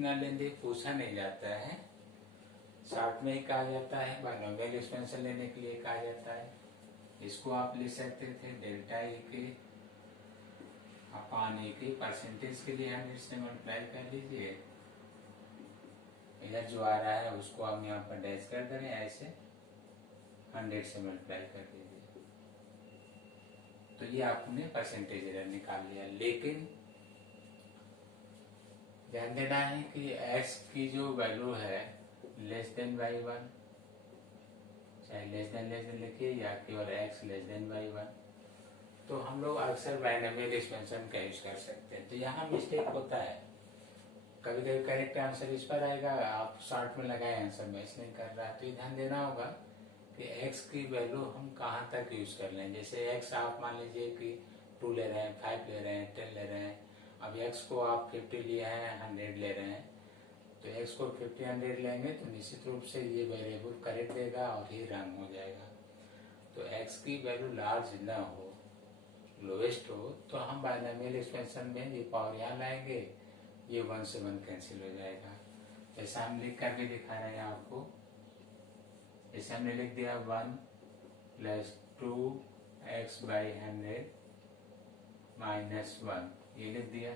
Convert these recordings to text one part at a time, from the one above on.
कितना लेंगे पूछा नहीं जाता है, शॉर्ट में ही कहा जाता है, बाइनोमियल एक्सपेंशन लेने के लिए कहा जाता है। इसको आप लिख सकते थे डेल्टा ई के अपॉन ए के परसेंटेज के लिए 100 से मल्टीप्लाई कर लीजिए। इधर जो आ रहा है उसको हम यहाँ पर डैश कर दें, ऐसे 100 से मल्टीप्लाई कर दीजिए। तो ये आपने परसेंटेज एरर निकाल लिया। लेकिन ध्यान देना है कि x की जो वैल्यू है लेस देन बाई 1, चाहे लेस देन लिखिए या केवल x लेस बाई 1, तो हम लोग अक्सर बाइनोमियल एक्सपेंशन का यूज कर सकते हैं। तो यहाँ मिस्टेक होता है, कभी कभी करेक्ट आंसर इस पर आएगा, आप शॉर्ट में लगाए आंसर मैच नहीं कर रहा है। तो ये ध्यान देना होगा कि x की वैल्यू हम कहाँ तक यूज कर लें। जैसे x आप मान लीजिए कि 2 ले रहे हैं, 5 ले रहे हैं, 10 ले रहे हैं। अब x को आप 50 लिए हैं, 100 ले रहे हैं, तो x को 50 100 लेंगे तो निश्चित रूप से ये वेरिएबल करेक्ट देगा और ये रन हो जाएगा। तो x की वैल्यू लार्ज ना हो, लोएस्ट हो, तो हम बाइनोमियल एक्सपेंशन में ये पावर यहाँ लाएंगे, ये 1 से 1 कैंसिल हो जाएगा। जैसा हम लिख करके दिखा रहे हैं आपको, जैसे हमने लिख दिया 1 प्लस 2x बाई 100 माइनस 1, ये लिख दिया,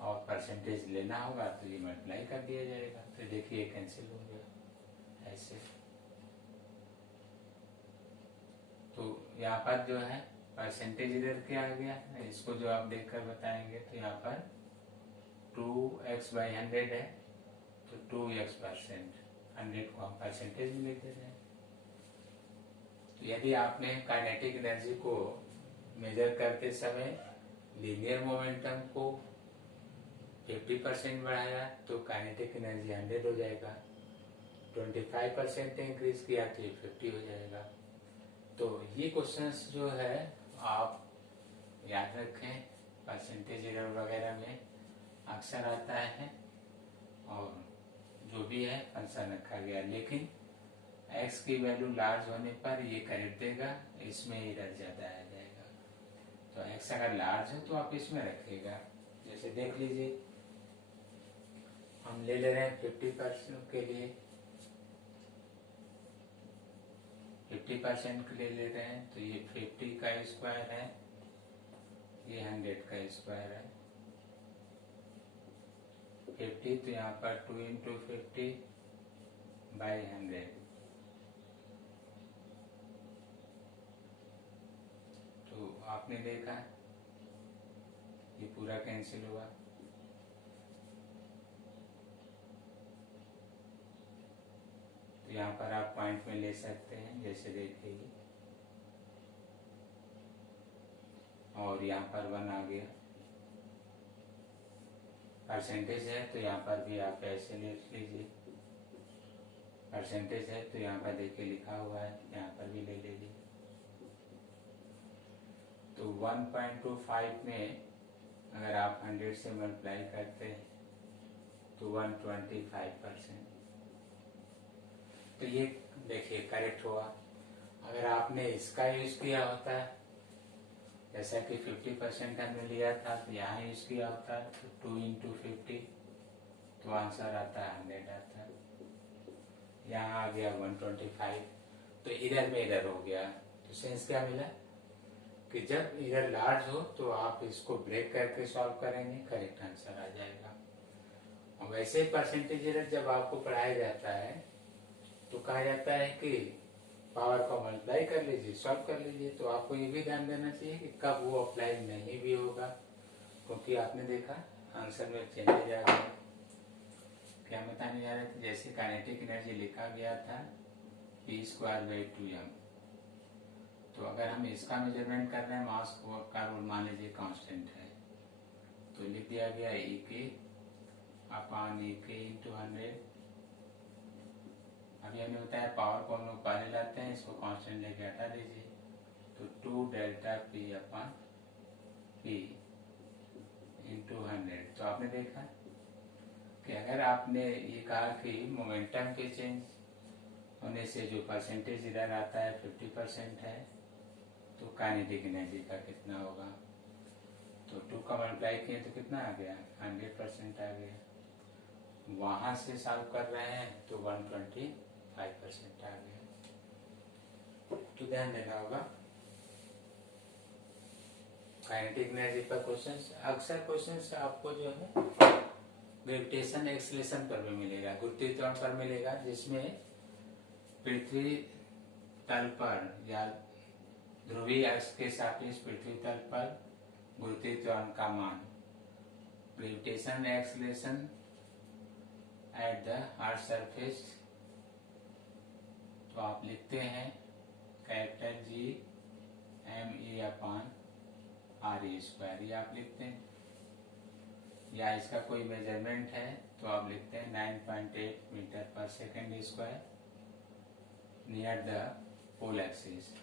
और परसेंटेज लेना होगा तो ये मल्टीप्लाई कर दिया जाएगा। तो देखिए कैंसिल हो गया ऐसे। तो यहाँ पर जो है परसेंटेज इधर क्या आ गया, इसको जो आप देखकर बताएंगे तो यहाँ पर 2x बाई 100 है, तो 2x%, 100 को हम परसेंटेज में लिख देते हैं। तो यदि आपने काइनेटिक एनर्जी को मेजर करते समय लीनियर मोमेंटम को 50% बढ़ाया तो काइनेटिक एनर्जी 100 हो जाएगा, 25% इंक्रीज किया तो ये 50 हो जाएगा। तो ये क्वेश्चंस जो है आप याद रखें, परसेंटेज एरर वगैरह में अक्सर आता है, और जो भी है फंक्शन रखा गया, लेकिन x की वैल्यू लार्ज होने पर ये करेक्ट देगा, इसमें एरर ज्यादा आ जाएगा। तो x अगर लार्ज है तो आप इसमें रखिएगा। जैसे देख लीजिए, हम ले रहे हैं 50% के लिए, 50% के लिए ले रहे हैं, तो ये 50 का स्क्वायर है, ये 100 का स्क्वायर है। 50 तो यहाँ पर 2 इंटू 50 बाई 100, तो आपने देखा ये पूरा कैंसिल हुआ। तो यहाँ पर आप पॉइंट में ले सकते हैं, जैसे देखिए, और यहाँ पर 1 आ गया। परसेंटेज है तो यहाँ पर भी आप ऐसे लिख लीजिए, परसेंटेज है तो यहाँ पर देखिए लिखा हुआ है, यहाँ पर भी ले लीजिए। तो 1.25 में अगर आप 100 से मल्टीप्लाई करते हैं तो 125%, तो ये देखिए करेक्ट हुआ। अगर आपने इसका यूज किया होता है, जैसा कि 50% हमने लिया था, तो यहाँ यूज किया होता है तो 2 इंटू 50, तो आंसर आता है 100 आता है। यहाँ आ गया 125, तो इधर में इधर हो गया। तो सेंस क्या मिला कि जब इधर लार्ज हो तो आप इसको ब्रेक करके सॉल्व करेंगे, करेक्ट आंसर आ जाएगा। और वैसे परसेंटेज एरर जब आपको पढ़ाया जाता है तो कहा जाता है कि पावर को मल्टीप्लाई कर लीजिए, सॉल्व कर लीजिए। तो आपको ये भी ध्यान देना चाहिए कि कब वो अप्लाई नहीं भी होगा, क्योंकि आपने देखा आंसर में चेंजेज आ गया। क्या बताने जा रहे थे, जैसे काइनेटिक एनर्जी लिखा गया था P²/2m, तो अगर हम इसका मेजरमेंट कर रहे हैं, मास का रूल मान लीजिए कांस्टेंट है, तो लिख दिया गया E अपॉन E इंटू 100। अभी हमने बताया पावर को हम लोग पहले लाते हैं, इसको कांस्टेंट लेके हटा दीजिए, तो 2 delta P upon P into 100। तो आपने देखा कि अगर आपने ये कहा कि मोमेंटम के चेंज होने से जो परसेंटेज इधर आता है 50% है, तो काइनेटिक एनर्जी का कितना होगा, तो 2 का मल्टीप्लाई किए तो कितना आ गया, 100% आ गया। वहां से सॉल्व कर रहे हैं तो 125% आ गया। तो ध्यान देना होगा। काइनेटिक एनर्जी पर क्वेश्चंस, अक्सर क्वेश्चंस आपको जो है ग्रेविटेशन एक्सीलरेशन पर भी मिलेगा, गुरुत्वीय त्वरण पर मिलेगा, जिसमें पृथ्वी तल पर या ध्रुवीय अक्ष के सापेक्ष पृथ्वी तल पर गुरुत्वीय त्वरण का मान, gravitation acceleration at the earth surface, तो आप लिखते हैं कैपिटल G ma अपान RE², ये आप लिखते हैं। या इसका कोई मेजरमेंट है तो आप लिखते हैं 9.8 metre per second square near the pole axis.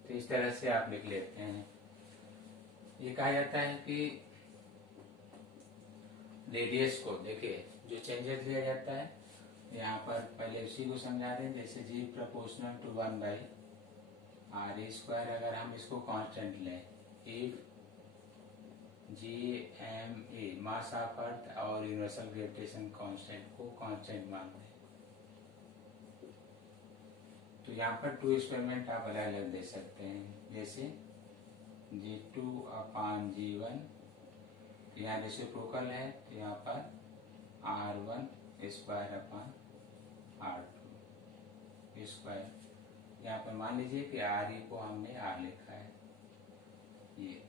तो इस तरह से आप लिख लेते हैं। ये कहा जाता है कि रेडियस को देखिए जो चेंजेस लिया जाता है, यहाँ पर पहले उसी को समझा दें। जैसे G प्रोपोर्शनल टू 1/RE², अगर हम इसको कांस्टेंट लें, if GMA mass of earth और यूनिवर्सल ग्रेविटेशन कांस्टेंट को कांस्टेंट मान दें, तो यहाँ पर 2 एक्सपेरिमेंट आप अलग अलग दे सकते हैं। जैसे G2/G1, यहाँ रेसिप्रोकल है तो यहाँ पर R1²/R2²। यहाँ पर मान लीजिए कि RE को हमने R लिखा है ये।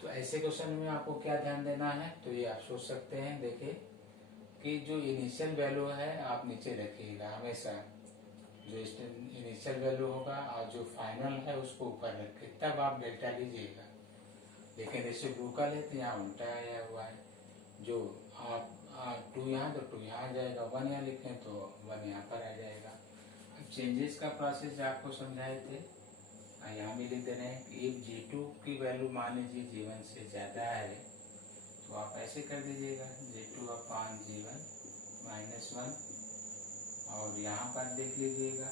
तो ऐसे क्वेश्चन में आपको क्या ध्यान देना है, तो ये आप सोच सकते हैं। देखिए कि जो इनिशियल वैल्यू है आप नीचे रखिएगा हमेशा, जो इनिशियल वैल्यू होगा और जो फाइनल है उसको ऊपर रखिए, तब आप डेल्टा लीजिएगा। लेकिन रेसिप्रोकल है तो यहाँ उल्टा आया हुआ है, जो आप 2 यहाँ तो 2 यहाँ आ जाएगा, 1 यहाँ लिखें तो 1 यहाँ पर आ जाएगा। अब चेंजेस का प्रोसेस आपको समझाए थे, यहाँ भी लिख दे रहे हैं कि इफ G2 की वैल्यू मान लीजिए G1 से ज्यादा है तो आप ऐसे कर दीजिएगा G2/G1 -1, और यहाँ पर देख लीजिएगा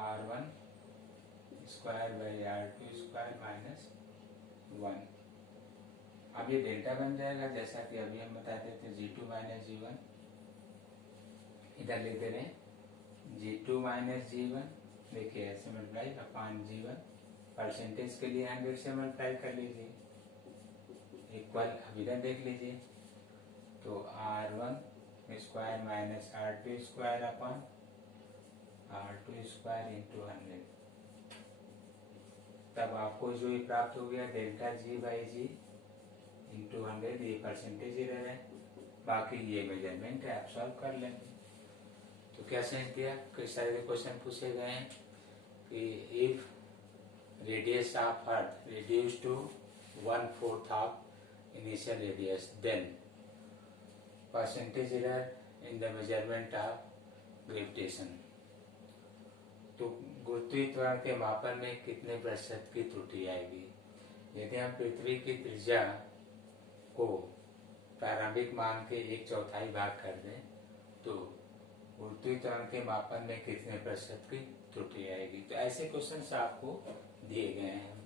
R1²/R2² -1। अब ये डेल्टा बन जाएगा, जैसा कि अभी हम बताते थे G2 - G1। इधर लिख दे रहे हैं G2 - G1, देखिए ऐसे मल्टीप्लाई अपान G1, परसेंटेज के लिए 100 से मल्टीप्लाई कर लीजिए, इक्वल। अब इधर देख लीजिए तो R1² -R2² अपान R2² इंटू 100, तब आपको जो ये प्राप्त हो गया डेल्टा G/G इंटू 100। ये परसेंटेज इधर है, बाकी ये मेजरमेंट है, आप सॉल्व कर लेंगे। तो क्या सेंस दिया, कई सारे क्वेश्चन पूछे गए हैं कि if radius of earth reduce to 1/4 of initial radius, then percentage error in the measurement of gravitation. तो गुरुत्वीय त्वरण के मापन में कितने प्रतिशत की त्रुटि आएगी। यदि हम पृथ्वी की त्रिज्या को प्रारंभिक मान के 1/4 भाग कर दें तो गुरुत्वीय त्वरण के मापन में कितने प्रतिशत की त्रुटि आएगी। तो ऐसे क्वेश्चंस आपको दिए गए हैं,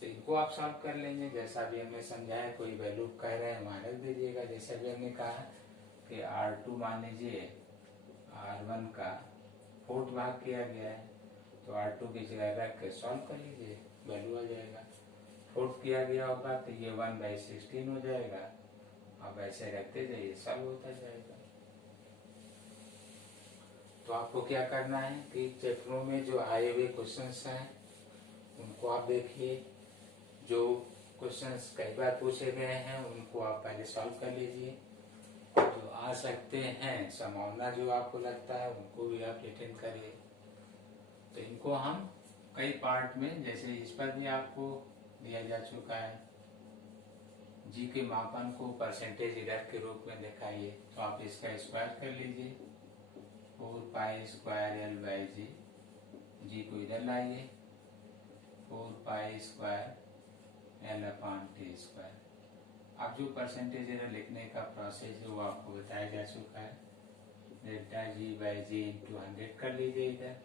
तो इनको आप सॉल्व कर लेंगे। जैसा भी हमने समझाया, कोई वैल्यू कह रहे हैं वहां रख दीजिएगा। जैसा भी हमने कहा कि R2 मान लीजिए R1 का 4th भाग किया गया है, तो R2 की जगह रख के सॉल्व कर लीजिए, वैल्यू आ जाएगा। 4th किया गया होगा तो ये 1/16 हो जाएगा। अब ऐसे रखते जाइए, सॉल्व होता जाएगा। तो आपको क्या करना है कि चैप्टरों में जो आए हुए क्वेश्चंस हैं उनको आप देखिए, जो क्वेश्चंस कई बार पूछे गए हैं उनको आप पहले सॉल्व कर लीजिए, जो आ सकते हैं संभावना जो आपको लगता है उनको भी आप रिटेन करिए। तो इनको हम कई पार्ट में, जैसे इस पर भी आपको दिया जा चुका है, जी के मापन को परसेंटेज एरर के रूप में दिखाइए, तो आप इसका स्क्वायर कर लीजिए 4π²L/G, जी को इधर लाइए 4π²L/T²। अब जो परसेंटेज एरर लिखने का प्रोसेस है वो आपको बताया जा चुका है, डेल्टा G/G इंटू 100 कर लीजिए इधर।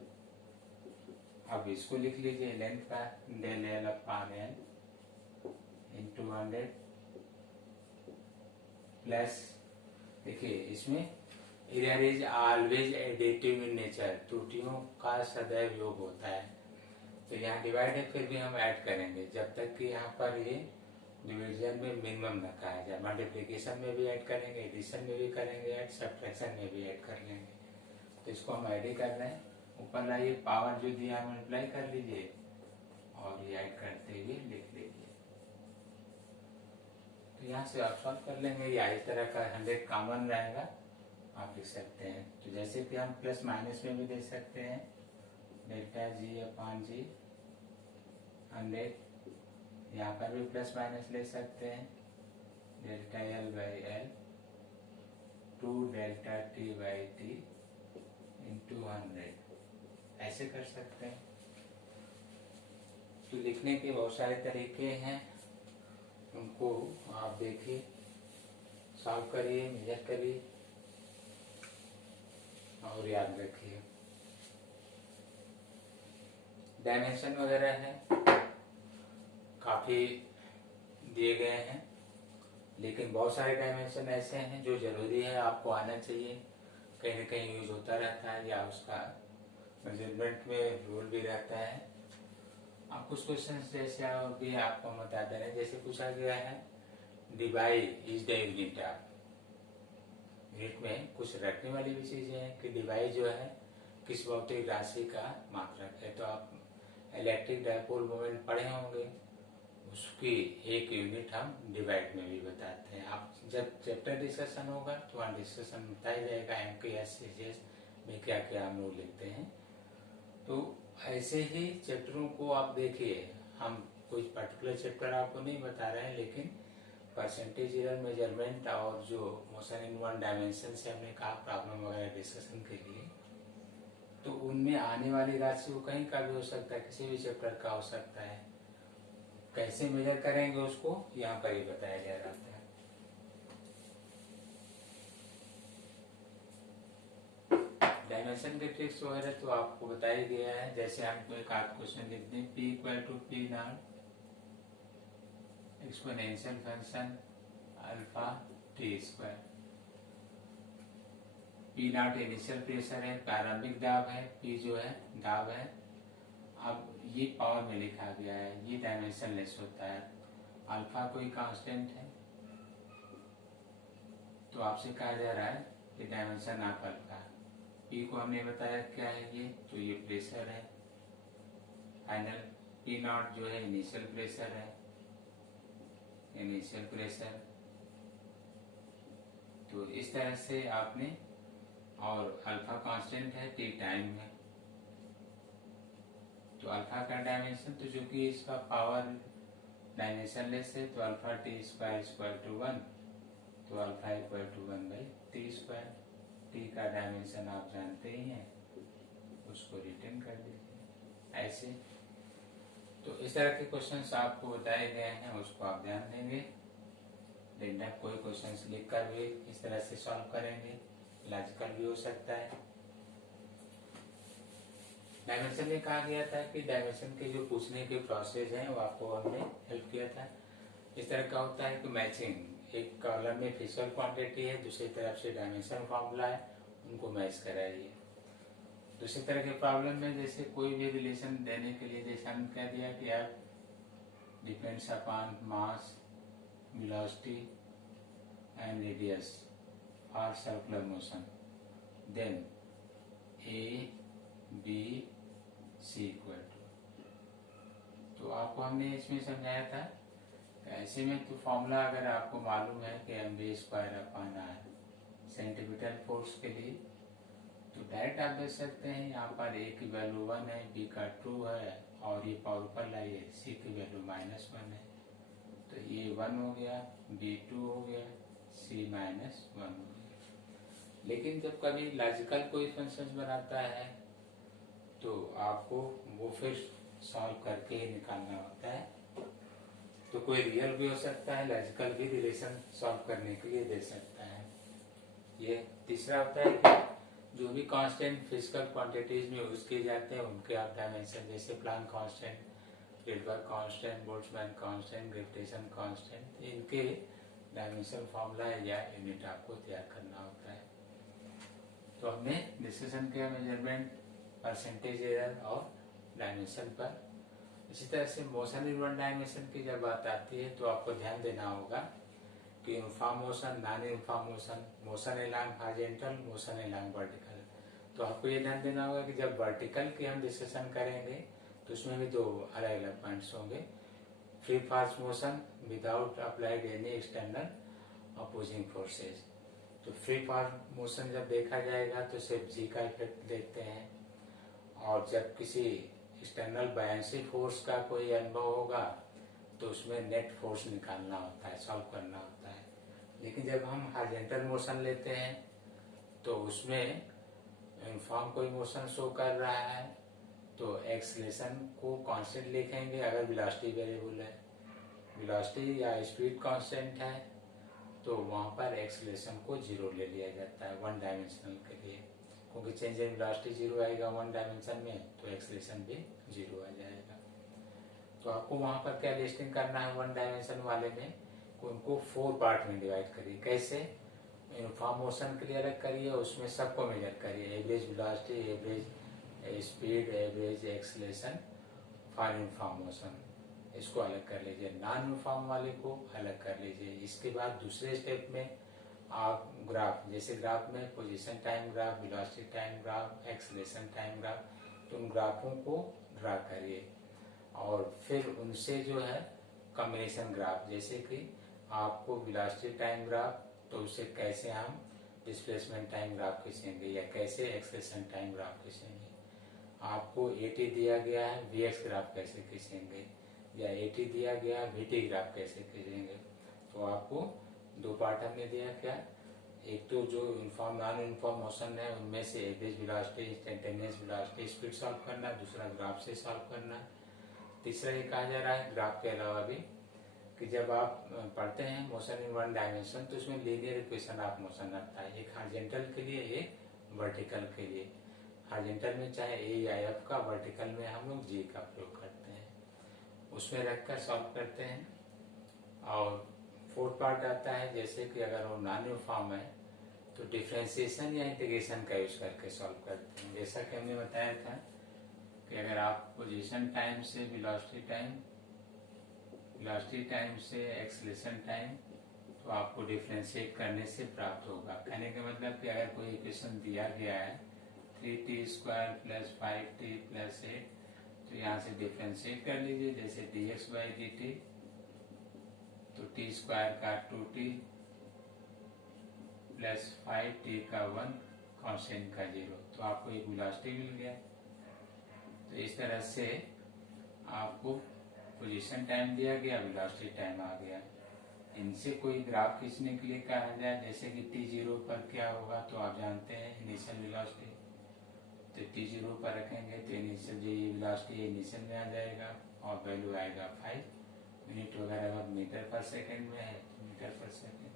अब अब इसको लिख लीजिए, लेंथ का del L upon L into 100 plus, देखिए इसमें error is always additive in nature, त्रुटियों का सदैव योग होता है। तो यहाँ डिवाइड है, फिर भी हम ऐड करेंगे जब तक कि यहाँ पर ये डिवीजन में मिनिमम न कहा जाए। मल्टीप्लिकेशन में भी ऐड करेंगे, एडिशन में भी करेंगे ऐड, सब्ट्रैक्शन में भी ऐड कर लेंगे। तो इसको हम ऐड ही कर रहे हैं। ऊपर लाइए, पावर जो दिया मल्टीप्लाई कर लीजिए और ये ऐड करते हुए लिख लीजिए। तो यहाँ से आप सॉल्व कर लेंगे, या इस तरह का 100 कॉमन रहेगा आप लिख सकते हैं। तो जैसे कि हम प्लस माइनस में भी दे सकते हैं, डेल्टा जी अपॉन जी 100, यहाँ पर भी प्लस माइनस ले सकते हैं, delta L by L 2 delta T by T into 100, ऐसे कर सकते हैं। तो लिखने के बहुत सारे तरीके हैं, उनको आप देखिए, सॉल्व करिए, मेजर करिए और याद रखिए। डायमेंशन वगैरह है काफी दिए गए हैं, लेकिन बहुत सारे डायमेंशन ऐसे हैं जो जरूरी है, आपको आना चाहिए, कहीं ना कहीं यूज होता रहता है या उसका मेजरमेंट में रूल भी रहता है। अब कुछ क्वेश्चन जैसे भी आपको हम बता दे रहे हैं, जैसे पूछा गया है divide is the unit of, unit में कुछ रखने वाली भी चीजें हैं कि डिवाइड जो है किस भौतिक राशि का मात्रक है। तो आप इलेक्ट्रिक डायपोल मोमेंट पढ़े होंगे, उसकी एक यूनिट हम डिवाइड में भी बताते हैं। आप जब चैप्टर डिस्कशन होगा तो वहाँ डिस्कशन बताया जाएगा MKS में क्या क्या हम लोग लिखते हैं। तो ऐसे ही चैप्टरों को आप देखिए, हम कुछ पर्टिकुलर चैप्टर आपको नहीं बता रहे हैं, लेकिन परसेंटेज एरर मेजरमेंट और जो मोशन इन वन डायमेंशन से हमने कहा प्रॉब्लम वगैरह डिस्कशन के लिए, तो उनमें आने वाली राशि वो कहीं का भी हो सकता है, किसी भी चैप्टर का हो सकता है। कैसे मेजर करेंगे उसको यहाँ पर ही बताया जा रहा है। डायमेंशन के ट्रिक्स वगैरह तो आपको बताया गया है। जैसे हमको एक आध क्वेश्चन लिख दें, P equal to P not exponential function alpha T square. P not initial pressure है, प्रारंभिक दाब है, P जो है दाब है। अब ये पावर में लिखा गया है, ये डायमेंशन लेस होता है। अल्फा कोई कांस्टेंट है, तो आपसे कहा जा रहा है कि डायमेंशन ऑफ अल्फा। P को हमने बताया क्या है ये, तो ये प्रेशर है फाइनल। P नॉट जो है इनिशियल प्रेशर है, इनिशियल प्रेशर। तो इस तरह से आपने, और अल्फा कांस्टेंट है, T टाइम है। तो अल्फा का डायमेंशन, तो चूंकि इसका पावर डायमेंशन लेस है, तो alpha T square equal to 1, तो alpha equal to 1 by T square. T का डायमेंशन आप जानते ही हैं, उसको रिटर्न कर दीजिए ऐसे। तो इस तरह के क्वेश्चंस आपको बताए गए हैं, उसको आप ध्यान देंगे। लेकिन आप कोई क्वेश्चंस लिख कर भी इस तरह से सॉल्व करेंगे, लॉजिकल भी हो सकता है। डायमेंशन में कहा गया था कि डायमेंशन के जो पूछने के प्रोसेस हैं वो आपको हमने हेल्प किया था। इस तरह का होता है कि मैचिंग, एक कॉलम में फिजिकल क्वांटिटी है, दूसरी तरफ से डायमेंशन फॉर्मूला है, उनको मैच कराइए। दूसरी तरह के प्रॉब्लम में जैसे कोई भी रिलेशन देने के लिए, जैसे हमने कह दिया कि F depends upon mass, velocity and radius for circular motion, then A B C equal to. तो आपको हमने इसमें समझाया था, ऐसे में तो फॉर्मूला अगर आपको मालूम है कि mv square upon r centimetre force के लिए, तो डायरेक्ट आप देख सकते हैं। यहाँ पर a की वैल्यू 1 है, b का 2 है, और ये पावर पर लाइए, c की वैल्यू -1 है, तो ये 1 हो गया, b 2 हो गया, c -1 हो गया। लेकिन जब कभी लॉजिकल कोई फंक्शन बनाता है तो आपको वो फिर सॉल्व करके ही निकालना होता है। तो कोई रियल भी हो सकता है, लॉजिकल भी रिलेशन सॉल्व करने के लिए दे सकता है। ये तीसरा होता है कि जो भी कांस्टेंट फिजिकल क्वांटिटीज में यूज किए जाते हैं उनके आप डायमेंशन, जैसे Planck constant, Hilbert constant, Boltzmann constant, gravitation constant, इनके डायमेंशन फॉर्मूला या यूनिट आपको तैयार करना होता है। तो हमने डिस्कशन किया मेजरमेंट, परसेंटेज एरर और डायमेंशन पर। इसी तरह से मोशन इन वन डायमेंशन की जब बात आती है तो आपको ध्यान देना होगा कि uniform motion, non uniform motion, motion along horizontal, motion along vertical. तो आपको ये ध्यान देना होगा कि जब वर्टिकल की हम डिस्कशन करेंगे तो उसमें भी दो अलग अलग पॉइंट्स होंगे। Free force motion without applied any external opposing forces. तो फ्री फॉर्म मोशन जब देखा जाएगा तो सिर्फ जी का इफेक्ट देखते हैं, और जब किसी एक्सटर्नल बायंसी फोर्स का कोई अनुभव होगा तो उसमें नेट फोर्स निकालना होता है, सॉल्व करना होता है। लेकिन जब हम हॉरिजॉन्टल मोशन लेते हैं तो उसमें यूनिफॉर्म कोई मोशन शो कर रहा है तो एक्सीलरेशन को कांस्टेंट लिखेंगे अगर वेलोसिटी वेरिएबल है, वेलोसिटी या स्पीड कांस्टेंट है तो वहां पर एक्सीलरेशन को जीरो ले लिया जाता है वन डायमेंशनल के लिए, क्योंकि चेंज इन वेलोसिटी जीरो आएगा वन डायमेंशन में तो एक्सीलरेशन भी जीरो आ जाएगा। तो आपको वहां पर क्या लिस्टिंग करना है वन डायमेंशन वाले में, उनको 4 पार्ट में डिवाइड करिए। कैसे? यूनिफॉर्म मोशन के लिए अलग करिए, उसमें सबको मेजर करिए, average velocity, average speed, average acceleration for uniform motion, इसको अलग कर लीजिए। नॉन यूनिफॉर्म वाले को अलग कर लीजिए। इसके बाद दूसरे स्टेप में आप ग्राफ, जैसे ग्राफ में position time graph, velocity time graph, acceleration time graph, तो उन ग्राफों को ड्रा करिए और फिर उनसे जो है कॉम्बिनेशन ग्राफ, जैसे कि आपको वेलोसिटी टाइम ग्राफ तो उसे कैसे हम डिस्प्लेसमेंट टाइम ग्राफ खींचेंगे या कैसे एक्सेलेरेशन टाइम ग्राफ खींचेंगे। आपको एटी दिया गया है, वीएक्स ग्राफ कैसे खींचेंगे, या एटी दिया गया है, वीटी ग्राफ कैसे खींचेंगे। तो आपको 2 पार्ट हमने दिया क्या, एक तो जो यूनिफॉर्म नॉन यूनिफॉर्म मोशन है उनमें से average velocity, instantaneous velocity, speed solve करना, दूसरा ग्राफ से सॉल्व करना। तीसरा ये कहा जा रहा है ग्राफ के अलावा भी कि जब आप पढ़ते हैं मोशन इन वन डायमेंशन तो उसमें लीनियर इक्वेशन ऑफ मोशन आता है, एक हॉरिजॉन्टल के लिए, एक वर्टिकल के लिए। हॉरिजॉन्टल में चाहे ए या एफ का, वर्टिकल में हम लोग जी का प्रयोग करते हैं, उसमें रखकर सॉल्व करते हैं। और 4th पार्ट आता है, जैसे कि अगर वो नॉन यूनिफॉर्म है तो डिफ्रेंसिएशन या इंटीग्रेशन का यूज करके सॉल्व करते हैं। जैसा कि हमने बताया था कि अगर आप पोजीशन टाइम से वेलोसिटी टाइम, वेलोसिटी टाइम से एक्सीलरेशन टाइम, तो आपको डिफ्रेंशिएट करने से प्राप्त होगा। कहने का मतलब कि अगर कोई इक्वेशन दिया गया है 3t² + 5t + 8, तो यहाँ से डिफ्रेंशिएट कर लीजिए, जैसे dx/dt, तो t² का 2t + 5t का 1, कांस्टेंट का 0, तो आपको एक वेलोसिटी मिल गया। तो इस तरह से आपको पोजीशन टाइम दिया गया, वेलोसिटी टाइम आ गया। इनसे कोई ग्राफ खींचने के लिए कहा जाए, जैसे कि t0 पर क्या होगा, तो आप जानते हैं इनिशियल वेलोसिटी, तो t0 पर रखेंगे तो इनिशियल जो वेलोसिटी इनिशियल में आ जाएगा और वैल्यू आएगा 5 मिनट वगैरह। अब मीटर पर सेकेंड में है तो मीटर पर सेकेंड।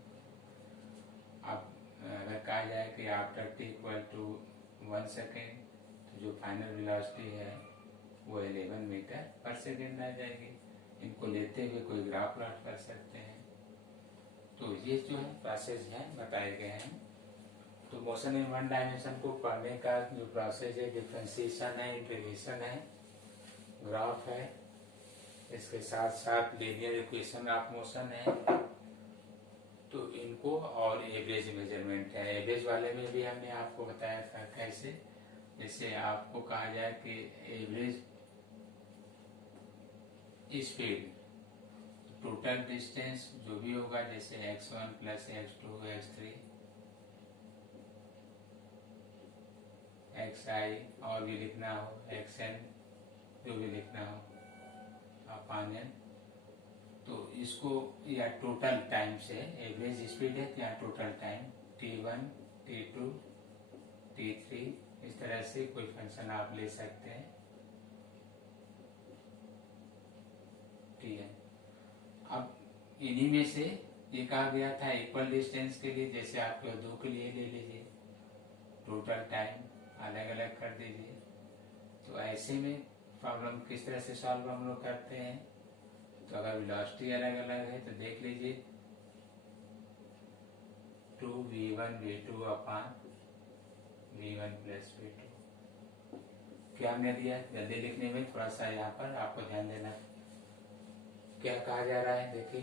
अब अगर कहा जाए कि आफ्टर t = 1 सेकेंड, तो जो फाइनल वेलोसिटी है वो 11 मीटर पर सेकेंड आ जाएगी। इनको लेते हुए कोई ग्राफ प्लॉट कर सकते हैं। तो ये जो है प्रोसेस है बताए गए हैं। तो मोशन इन वन डायमेंशन को पढ़ने का जो प्रोसेस है, डिफरेंशिएशन है, इंटीग्रेशन है, ग्राफ है, इसके साथ साथ लीनियर इक्वेशन ऑफ मोशन है, तो इनको, और एवरेज मेजरमेंट है। एवरेज वाले में भी हमने आपको बताया था कैसे, जैसे आपको कहा जाए कि एवरेज स्पीड, टोटल डिस्टेंस जो भी होगा, जैसे x1 + x2 x3 xi, और भी लिखना हो xn, जो भी लिखना हो अपन n, तो इसको या टोटल टाइम से, एवरेज स्पीड है या total time t1 t2 t3, इस तरह से कोई फंक्शन आप ले सकते हैं tn। अब इन्हीं में से ये कहा गया था इक्वल डिस्टेंस के लिए, जैसे आप 2 के लिए ले लीजिए, टोटल टाइम अलग अलग कर दीजिए। तो ऐसे में प्रॉब्लम किस तरह से सॉल्व हम लोग करते हैं। तो अगर वेलोसिटी अलग अलग है तो देख लीजिए 2v1v2 अपान v1 प्लस v2 क्या हमने दिया। जल्दी लिखने में थोड़ा सा यहाँ पर आपको ध्यान देना। क्या कहा जा रहा है, देखिए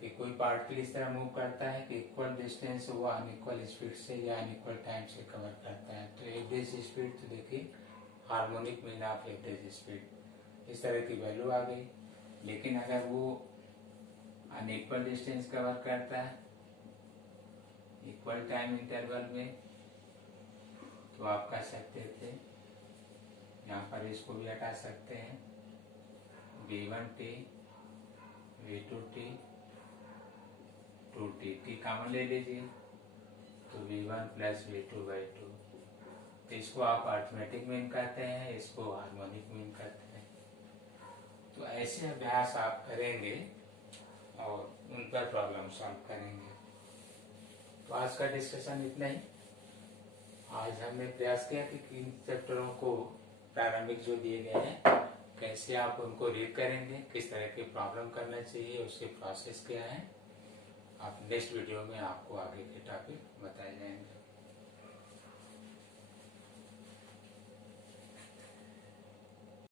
कि कोई पार्टिकल इस तरह मूव करता है कि इक्वल डिस्टेंस वो अनइक्वल स्पीड से या अनइक्वल टाइम से कवर करता है। तो एवरेज स्पीड तो देखिए harmonic mean of average speed इस तरह की वैल्यू आ गई। लेकिन अगर वो अनइक्वल डिस्टेंस कवर करता है इक्वल टाइम इंटरवल में तो आप कह सकते थे, यहाँ पर इसको भी हटा सकते हैं, v1t v2t 2t t common ले लीजिए तो v1 प्लस v2/2। तो इसको आप अर्थमेटिक मीन कहते हैं, इसको हार्मोनिक मीन कहते हैं। तो ऐसे अभ्यास आप करेंगे और उन पर प्रॉब्लम सॉल्व करेंगे। तो आज का डिस्कशन इतना ही। आज हमने प्रयास किया कि इन चैप्टरों को प्रारंभिक जो दिए गए हैं कैसे आप उनको रीड करेंगे, किस तरह की प्रॉब्लम करना चाहिए, उसके प्रोसेस क्या है। आप नेक्स्ट वीडियो में आपको आगे के टॉपिक बताए जाएंगे।